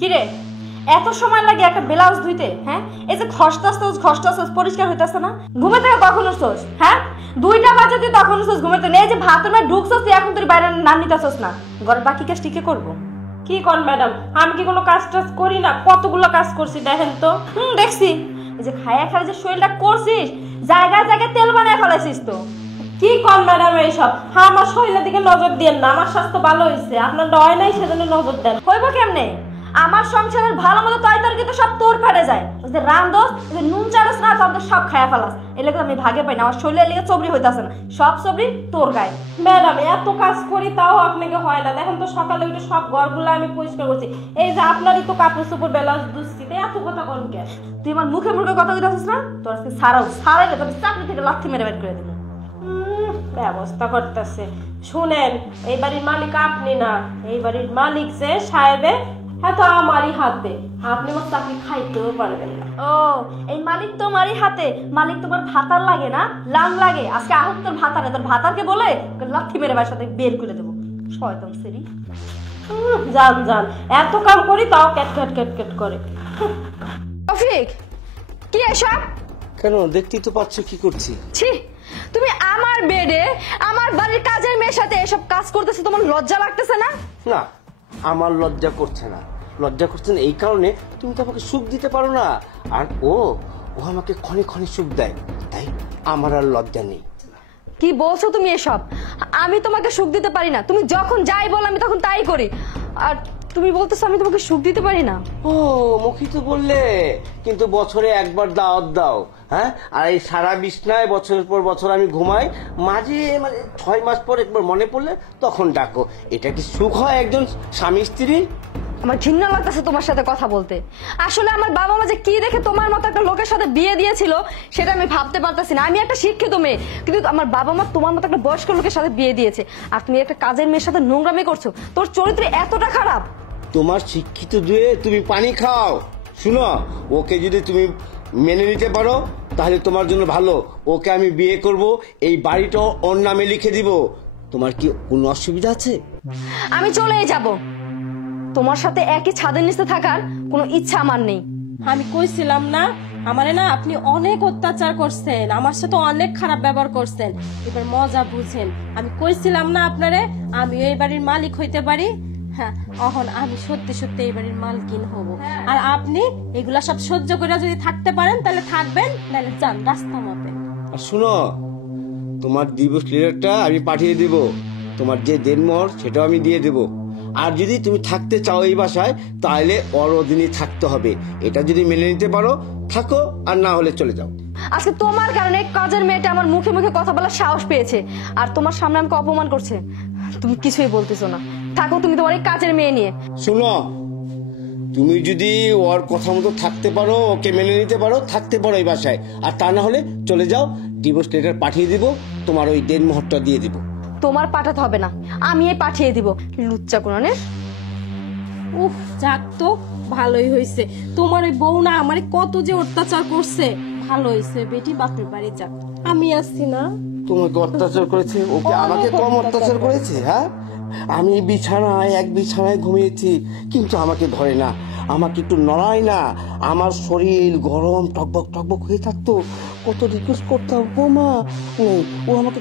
কিরে এত সময় লাগে একটা ব্লাউজ ধুইতে? হ্যাঁ, এই যে খসতাছস পরিষ্কার হইতাছে না? ঘুমে থেকে কখন উঠছস? হ্যাঁ, 2টা বাজে তুই তখন উঠছস ঘুমেতে? নেই যে ভাতের মধ্যে ঢুকছস তুই, এখন তুই বাইরে নাম নিতাছস না। ঘরের বাকি কাজ ঠিকই করবো। কি কর ম্যাডাম, আমি কি কোনো কাজ টাজ করি না? কতগুলো কাজ করছি দেখেন তো। দেখছি। এই যে খায়া খায়া যে শরীরটা করছিস, জায়গায় জায়গায় তেল বানায় ফেলাইছিস তো। কি কর ম্যাডাম এইসব? হ্যাঁ, আমার শরীরের দিকে নজর দিয়েন না, আমার স্বাস্থ্য ভালো হয়েছে, আপনার ডয় নাই সেজন্য নজর দেন। হইব কেমনে? আমার সংসারের ভালো মতো তরকারি তো সব তোর ফেটে যায়। যে রান্ধস, যে নুন চাড়স না, তখন তো সব খায়া ফেলাস। এর লেগে আমি ভাগে পাই না, আমার শরীরের লেগে চবরি হইতাছে না, সব চবরি তোর গায়ে। ম্যাডাম এত কাজ করি তাও আপনাকে হয় না। দেখেন তো সকালে উঠে সব ঘরগুলো আমি পরিষ্কার করছি, এই যে আপনারই তো কাপড় চোপড় ব্লাউজ ধুচ্ছি, এত কথা কোন কে? তুই আমার মুখে মুখে কথা দিতেছিস না? তোর আজকে সারাইলে তোর চাকরি থেকে লাথি মেরে বের করে দেবো। ব্যবস্থা করতেছে। শুনেন, এই বাড়ির মালিক আপনি না, এই বাড়ির মালিক যে সাহেবে, হ্যাঁ তো আমারই হাতে। আপনি আমার চাকরি খাইতেও পারবেন না। ও, এই মালিক তোমারই হাতে? মালিক তোমার ভাতার লাগে না, লাম লাগে? আজকে আহুক তোর ভাতারে, তোর ভাতারকে বলে লাথি মেরে বাসার সাথে বের করে দেবো। শয়তান সেরি। যান যান, এত কাম করি তাও ক্যাট ক্যাট ক্যাট ক্যাট করে। রফিক, কি এসব? কেন, দেখতেই তো পাচ্ছ কি করছি। ছি, তুমি আমার বেডে আমার বাড়ির কাজের মেয়ের সাথে এসব কাজ করতেছো, তোমার লজ্জা লাগতেছে না? না, আমার লজ্জা করছে না। লজ্জা করছে না এই কারণে, তুমি তো আমাকে সুখ দিতে পারো না। আর ও আমাকে ক্ষণে ক্ষণে সুখ দেয়, তাই আমার আর লজ্জা নেই। কি বলছো তুমি এসব? আমি তোমাকে সুখ দিতে পারি না? তুমি যখন যাই বল আমি তখন তাই করি, আর তুমি বলতেছো আমি তোমাকে সুখ দিতে পারি না? ও, মুখী তো বললে, কিন্তু বছরে একবার দাওয়াত দাও। হ্যাঁ, আর এই সারা বিছনায় বছরের পর বছর আমি ঘুমাই, মাঝে মানে 6 মাস পর একবার মনে পড়লে তখন ডাকো। এটা কি সুখ হয় একজন স্বামী স্ত্রী? আমার ঘৃণা লাগতেছে তোমার সাথে কথা বলতে। আসলে আমার বাবা মা যে কি দেখে তোমার মতো একটা লোকের সাথে বিয়ে দিয়েছিল সেটা আমি ভাবতে পারতেছি না। আমি একটা শিক্ষিত মেয়ে, কিন্তু আমার বাবা মা তোমার মতো একটা বয়স্ক লোকের সাথে বিয়ে দিয়েছে, আর তুমি একটা কাজের মেয়ের সাথে নোংরামি করছো। তোর চরিত্র এতটা খারাপ? তোমার শিক্ষিত দিয়ে তুমি পানি খাও। শুনো, ওকে যদি তুমি মেনে নিতে পারো তাহলে তোমার জন্য ভালো। ওকে আমি বিয়ে করব, এই বাড়িটা ওর নামে লিখে দিব। তোমার কি কোনো অসুবিধা আছে? আমি চলেই যাব। তোমার সাথে একই ছাদের নিচে থাকার কোনো ইচ্ছা আমার নেই। আমি কইছিলাম না আমারে না আপনি অনেক অত্যাচার করছেন, আমার সাথে অনেক খারাপ ব্যবহার করছেন, এবার মজা বুঝেন। আমি কইছিলাম না আপনারে আমি এই বাড়ির মালিক হইতে পারি। হ্যাঁ, এখন আমি সত্যি সত্যি এই বাড়ির মালকিন হব। আর আপনি এগুলা সব সহ্য করে যদি থাকতে পারেন তাহলে থাকবেন, নাহলে যান রাস্তা মতে। আর শুনো, তোমার ডিভোর্স লেটারটা আমি পাঠিয়ে দেব, তোমার যে দেনমোহর সেটাও আমি দিয়ে দেব। আর যদি তুমি থাকতে চাও এই বাসায় তাহলে ওর অধীনে থাকতে হবে। এটা যদি মেনে নিতে পারো থাকো, আর না হলে চলে যাও। আজকে তোমার কারণে কাজের মেয়েটা আমার মুখে মুখে কথা বলার সাহস পেয়েছে, আর তোমার সামনে আমাকে অপমান করছে। তুমি কিছুই বলতেছো না, থাকো তুমি তোমার এই কাজের মেয়ে নিয়ে। শুনো, তুমি যদি ওর কথা মতো থাকতে পারো, ওকে মেনে নিতে পারো, থাকতে পারো এই বাসায়, আর তা না হলে চলে যাও। ডিভোর্স লেটার পাঠিয়ে দিব, তোমার ওই দেনমোহরটা দিয়ে দিব। তোমার পাঠাতে হবে না, আমি পাঠিয়ে দিব। লুচ্চা কোনানের। উফ, যাক তো ভালোই হয়েছে। তোমার ওই বউ না আমারে কত যে অত্যাচার করছে। ভালো হয়েছে বেটি, বাপের বাড়ি যাক, আমি আসছি না। তোমাকে অত্যাচার করেছে? ওকে আমাকে কম অত্যাচার করেছে? হ্যাঁ, আমি এক বিছানায় ঘুমিয়েছি, কিন্তু আমাকে ধরে না, আমাকে একটু নড়ায় না। আমার শরীর গরম টকবক টকবক হয়ে থাকতো, কত রিকোয়েস্ট করতাম, ও মা, ও আমাকে